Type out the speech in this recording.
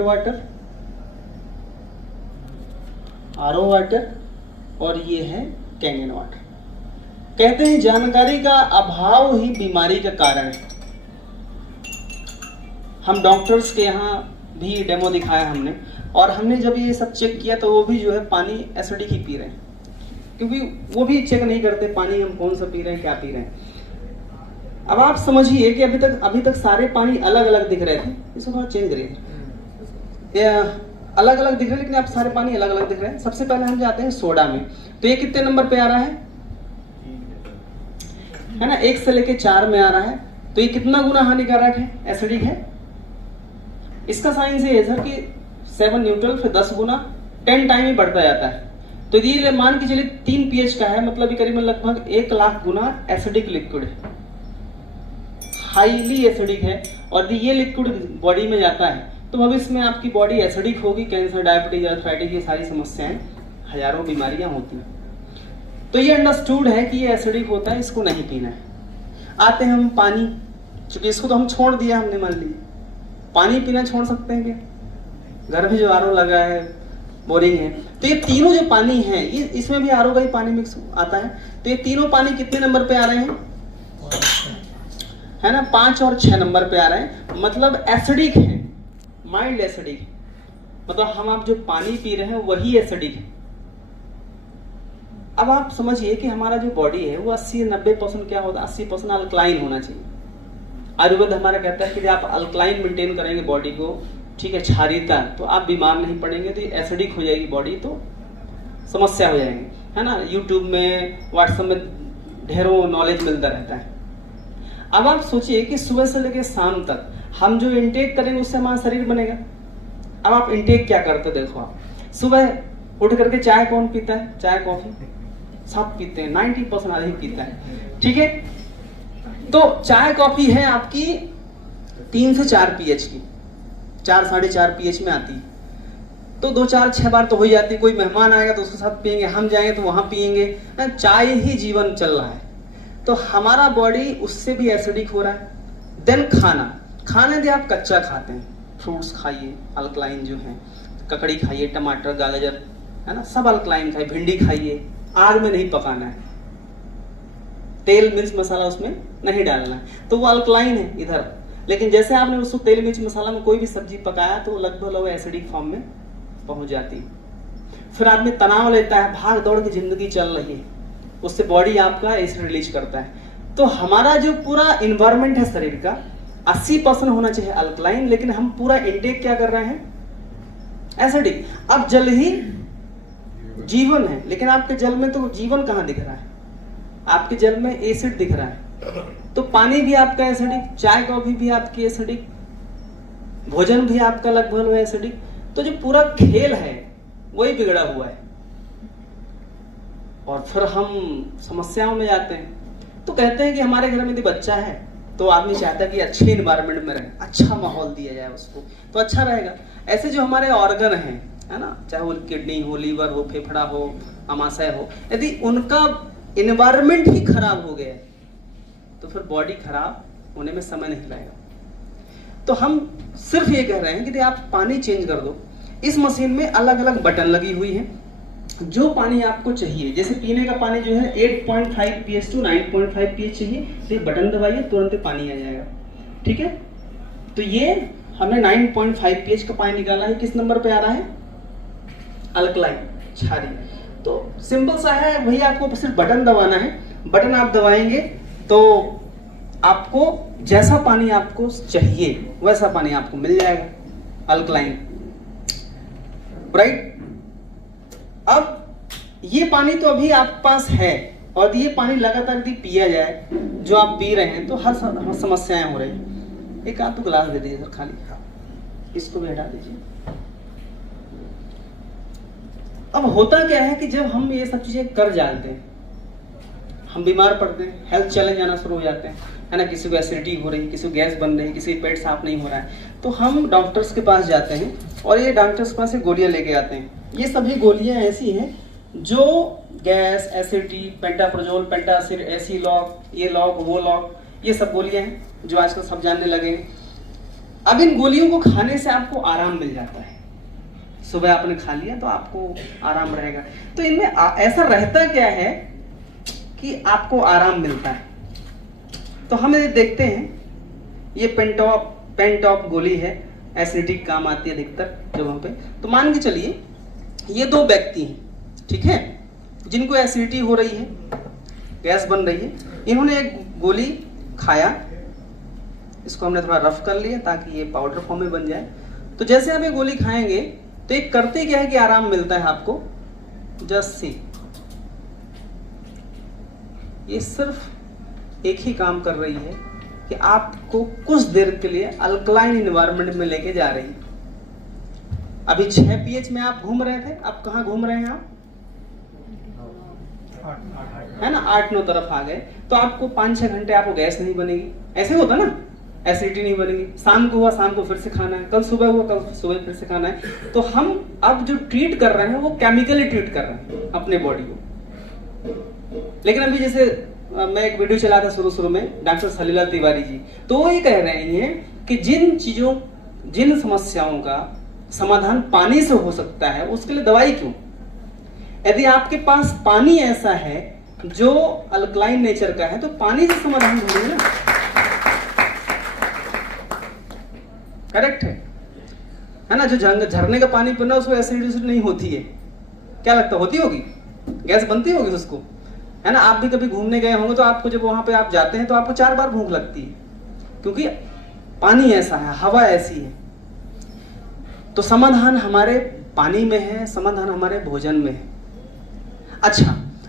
Water, RO water और ये है कैंगन वाटर। कहते हैं जानकारी का अभाव ही बीमारी का कारण है। हम डॉक्टर्स के यहाँ भी डेमो दिखाया हमने, और हमने जब ये सब चेक किया तो वो भी जो है पानी एसिडिक ही पी रहे हैं, क्योंकि वो भी चेक नहीं करते पानी हम कौन सा पी रहे हैं, क्या पी रहे हैं। अब आप समझिए कि अभी तक सारे पानी अलग अलग दिख रहे थे, इसको थोड़ा चेंज करिए, अलग अलग दिख रहे हैं, लेकिन आप सारे पानी अलग अलग दिख रहे हैं। सबसे पहले हम जाते हैं सोडा में, तो ये कितने नंबर पे आ रहा है ना, 1 से लेके 4 में आ रहा है। तो ये कितना गुना हानिकारक है, एसिडिक है। इसका साइंस ये है सर कि 7 न्यूट्रल फिर 10 गुना 10 टाइम ही बढ़ता जाता है। तो ये मान के चलिए 3 pH का है, मतलब ये करीबन लगभग 1 लाख गुना एसिडिक लिक्विड है, हाईली एसिडिक है। और ये लिक्विड बॉडी में जाता है तो भविष्य में आपकी बॉडी एसिडिक होगी, कैंसर, डायबिटीज, आर्थराइटिस, ये सारी समस्याएं, हजारों बीमारियां होती हैं। तो ये अंडरस्टूड है कि ये एसिडिक होता है, इसको नहीं पीना है। आते हैं हम पानी, क्योंकि इसको तो हम छोड़ दिया हमने, मान लीजिए पानी पीना छोड़ सकते हैं क्या? घर में जो आरओ लगा है, बोरिंग है, तो ये तीनों जो पानी है, ये इसमें भी आरओ का ही पानी मिक्स आता है। तो ये तीनों पानी कितने नंबर पे आ रहे हैं, है ना, 5 और 6 नंबर पे आ रहे हैं। मतलब एसिडिक है, माइल्ड एसिडिक है। मतलब आप जो पानी पी रहे हैं वही एसिडिक है। अब आप समझिए कि हमारा जो बॉडी है वो 80-90% क्या होता है, 80% अल्कलाइन होना चाहिए। आयुर्वेद हमारा कहता है कि आप अल्कलाइन मेंटेन करेंगे बॉडी को, ठीक है, क्षारीयता, तो आप बीमार नहीं पड़ेंगे। तो एसिडिक हो जाएगी बॉडी तो समस्या हो जाएंगे, है ना। यूट्यूब में, व्हाट्सएप में ढेरों नॉलेज मिलता रहता है। अब आप सोचिए कि सुबह से लेकर शाम तक हम जो इंटेक करेंगे उससे हमारा शरीर बनेगा। अब आप इंटेक क्या करते, देखो आप सुबह उठ करके चाय कौन पीता है, चाय कॉफी सब पीते हैं, 90% आदमी पीता है, ठीक है। तो चाय कॉफी है आपकी 3 से 4 pH की, 4-4.5 pH में आती है। तो 2-4-6 बार तो हो जाती है। कोई मेहमान आएगा तो उसके साथ पियेंगे, हम जाएंगे तो वहां पियेंगे, चाय ही जीवन चल रहा है। तो हमारा बॉडी उससे भी एसिडिक हो रहा है। देन खाने दे आप कच्चा खाते हैं, फ्रूट्स खाइए, अल्कलाइन जो है, ककड़ी खाइए, टमाटर, गाजर, है ना, सब अल्कलाइन खाइए, भिंडी खाइए। आग में नहीं पकाना है, तेल मिर्च मसाला उसमें नहीं डालना है, तो वो अल्कलाइन है इधर। लेकिन जैसे आपने उसको तेल मिर्च मसाला में कोई भी सब्जी पकाया तो लगभग एसिडिक फॉर्म में पहुंच जाती है। फिर आदमी तनाव लेता है, भाग दौड़ की जिंदगी चल रही है, उससे बॉडी आपका एसिड रिलीज करता है। तो हमारा जो पूरा इन्वायरमेंट है शरीर का 80% होना चाहिए अल्कलाइन, लेकिन हम पूरा इंटेक क्या कर रहे हैं, एसिडिक। अब जल ही जीवन है, लेकिन आपके जल में तो जीवन कहाँ दिख रहा है, आपके जल में एसिड दिख रहा है। तो पानी भी आपका एसिडिक, चाय कॉफी भी आपकी एसिडिक, भोजन भी आपका लगभग एसिडिक। तो जो पूरा खेल है वही बिगड़ा हुआ है, और फिर हम समस्याओं में जाते हैं। तो कहते हैं कि हमारे घर में यदि बच्चा है तो आदमी चाहता है कि अच्छे इन्वायरमेंट में रहे, अच्छा माहौल दिया जाए उसको, तो अच्छा रहेगा। ऐसे जो हमारे ऑर्गन हैं, है ना, चाहे वो किडनी हो, लीवर हो, फेफड़ा हो, अमाशय हो, यदि उनका इन्वायरमेंट ही खराब हो गया तो फिर बॉडी खराब होने में समय नहीं लगेगा। तो हम सिर्फ ये कह रहे हैं कि यदि आप पानी चेंज कर दो, इस मशीन में अलग अलग बटन लगी हुई है, जो पानी आपको चाहिए, जैसे पीने का पानी जो है 8.5 pH to 9.5 pH चाहिए, तो ये बटन दबाइए तुरंत पानी आ जाएगा, ठीक है। तो ये हमने 9.5 pH का पानी निकाला है, किस नंबर पे आ रहा है, अल्कलाइन, क्षारीय। तो सिंपल सा है, वही आपको सिर्फ बटन दबाना है। बटन आप दबाएंगे तो आपको जैसा पानी आपको चाहिए वैसा पानी आपको मिल जाएगा, अल्कलाइन, राइट। अब ये पानी तो अभी आपके पास है, और ये पानी लगातार यदि पिया जाए, जो आप पी रहे हैं, तो हर समस्याएं हो रही हैं। एक आप तो गिलास दे दीजिए सर खाली, इसको भी हटा दीजिए। अब होता क्या है कि जब हम ये सब चीजें कर जाते हैं, हम बीमार पड़ते हैं, हेल्थ चैलेंज आना शुरू हो जाते हैं, है ना। किसी को एसिडिटी हो रही है, किसी को गैस बन रही है, किसी पेट साफ नहीं हो रहा है, तो हम डॉक्टर्स के पास जाते हैं, और ये डॉक्टर्स के पास से गोलियां लेके आते हैं। ये सभी गोलियां ऐसी हैं जो gas, acidity, pantoprazole, पेंटासिड, AC lock, ये लॉक, वो लॉक, ये सब गोलियां हैं जो आजकल सब जानने लगे हैं। अब इन गोलियों को खाने से आपको आराम मिल जाता है। सुबह आपने खा लिया तो आपको आराम रहेगा। तो इनमें ऐसा रहता क्या है कि आपको आराम मिलता है। तो हम ये देखते हैं, ये पेंटॉप गोली है, एसिडिटी काम आती है अधिकतर जगहों पे। तो मान के चलिए ये दो व्यक्ति हैं, ठीक है, जिनको एसिडिटी हो रही है, गैस बन रही है। इन्होंने एक गोली खाया, इसको हमने थोड़ा रफ कर लिया ताकि ये पाउडर फॉर्म में बन जाए। तो जैसे आप ये गोली खाएंगे तो ये करते क्या है कि आराम मिलता है आपको। जस्ट सी, ये सिर्फ एक ही काम कर रही है कि आपको कुछ देर के लिए अल्कलाइन एनवायरनमेंट में लेके जा रही है। अभी 6 pH में आप घूम रहे थे, अब कहाँ घूम रहे हैं आप? है ना, 8-9 तरफ आ गए। तो आपको 5-6 घंटे आपको गैस नहीं बनेगी, ऐसे होता ना, एसिडिटी नहीं बनेगी। शाम को हुआ, शाम को फिर से खाना है, कल सुबह हुआ, कल सुबह फिर से खाना है। तो हम अब जो ट्रीट कर रहे हैं वो केमिकली ट्रीट कर रहे हैं अपने बॉडी को। लेकिन अभी जैसे मैं एक वीडियो चला था शुरू में, डॉक्टर सलीला तिवारी जी, तो वो ये कह रहे हैं कि जिन समस्याओं का समाधान पानी से हो सकता है उसके लिए दवाई क्यों? यदि आपके पास पानी ऐसा है जो अल्कलाइन नेचर का है तो पानी से समाधान ढूंढिए ना। करेक्ट है ना। जो झरने का पानी पीना उसको एसिडिटी नहीं होती है, क्या लगता, होती होगी? गैस बनती होगी उसको, है ना। आप भी कभी घूमने गए होंगे तो आपको जब वहां पे आप जाते हैं तो आपको 4 बार भूख लगती है, क्योंकि पानी ऐसा है, हवा ऐसी है। तो समाधान हमारे पानी में है, समाधान हमारे भोजन में है। अच्छा,